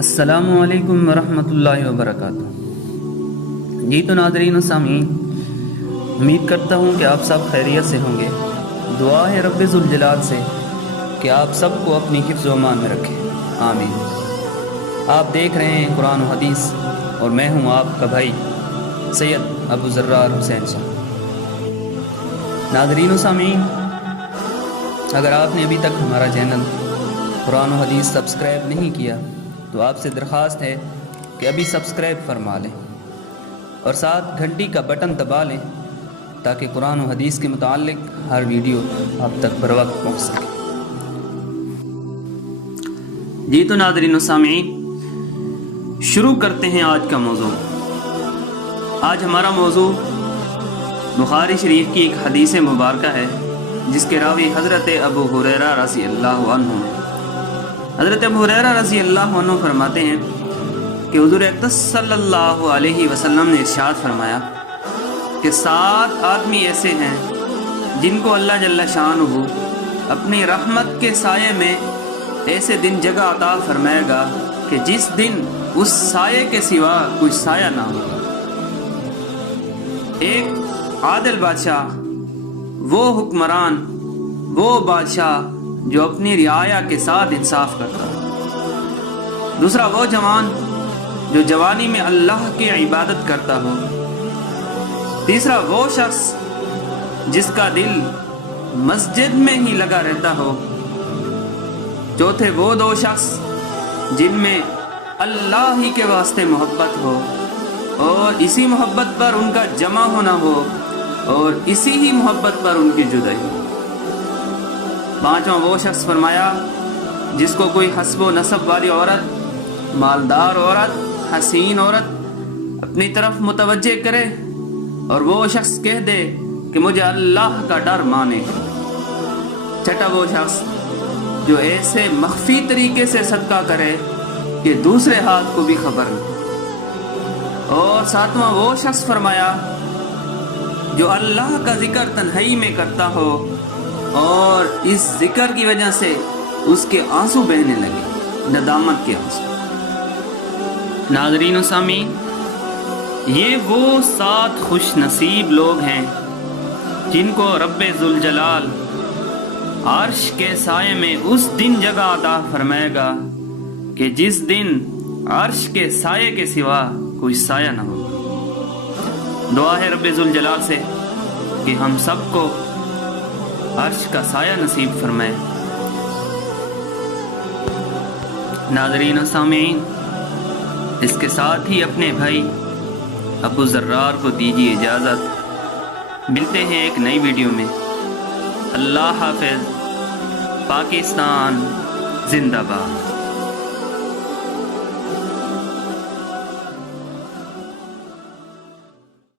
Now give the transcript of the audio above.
السلام علیکم ورحمۃ اللہ وبرکاتہ۔ جی تو ناظرین و سامعین، امید کرتا ہوں کہ آپ سب خیریت سے ہوں گے۔ دعا ہے رب ذوالجلال سے کہ آپ سب کو اپنی حفظ و امان میں رکھے، آمین۔ آپ دیکھ رہے ہیں قرآن و حدیث اور میں ہوں آپ کا بھائی سید ابو ذرار حسین صاحب۔ ناظرین و سامعین، اگر آپ نے ابھی تک ہمارا چینل قرآن و حدیث سبسکرائب نہیں کیا تو آپ سے درخواست ہے کہ ابھی سبسکرائب فرما لیں اور ساتھ گھنٹی کا بٹن دبا لیں تاکہ قرآن و حدیث کے متعلق ہر ویڈیو آپ تک بر وقت پہنچ سکے۔ جی تو ناظرین و سامعین، شروع کرتے ہیں آج کا موضوع۔ آج ہمارا موضوع بخاری شریف کی ایک حدیث مبارکہ ہے جس کے راوی حضرت ابو ہریرہ رضی اللہ عنہ ہیں۔ حضرت ابو ہریرہ رضی اللہ عنہ فرماتے ہیں کہ حضور اقدس صلی اللہ علیہ وسلم نے ارشاد فرمایا کہ 7 آدمی ایسے ہیں جن کو اللہ جل شانہ اپنی رحمت کے سائے میں ایسے دن جگہ عطا فرمائے گا کہ جس دن اس سائے کے سوا کوئی سایہ نہ ہوگا۔ ایک عادل بادشاہ، وہ حکمران، وہ بادشاہ جو اپنی رعایا کے ساتھ انصاف کرتا ہے۔ دوسرا وہ جوان جو جوانی میں اللہ کی عبادت کرتا ہو۔ تیسرا وہ شخص جس کا دل مسجد میں ہی لگا رہتا ہو۔ چوتھے وہ 2 شخص جن میں اللہ ہی کے واسطے محبت ہو اور اسی محبت پر ان کا جمع ہونا ہو اور اسی ہی محبت پر ان کی جدائی ہو۔ 5واں وہ شخص فرمایا جس کو کوئی حسب و نسب والی عورت، مالدار عورت، حسین عورت اپنی طرف متوجہ کرے اور وہ شخص کہہ دے کہ مجھے اللہ کا ڈر مانے۔ 6واں وہ شخص جو ایسے مخفی طریقے سے صدقہ کرے کہ دوسرے ہاتھ کو بھی خبر نہ۔ اور 7واں وہ شخص فرمایا جو اللہ کا ذکر تنہائی میں کرتا ہو اور اس ذکر کی وجہ سے اس کے آنسو بہنے لگے، ندامت کے آنسو۔ ناظرین و سامعین، یہ وہ 7 خوش نصیب لوگ ہیں جن کو رب ذوالجلال عرش کے سائے میں اس دن جگہ عطا فرمائے گا کہ جس دن عرش کے سائے کے سوا کوئی سایہ نہ ہوگا۔ دعا ہے رب ذوالجلال سے کہ ہم سب کو عرش کا سایہ نصیب فرمائے۔ ناظرین و سامعین، اس کے ساتھ ہی اپنے بھائی ابو ذرار کو دیجیے اجازت۔ ملتے ہیں ایک نئی ویڈیو میں۔ اللہ حافظ۔ پاکستان زندہ باد۔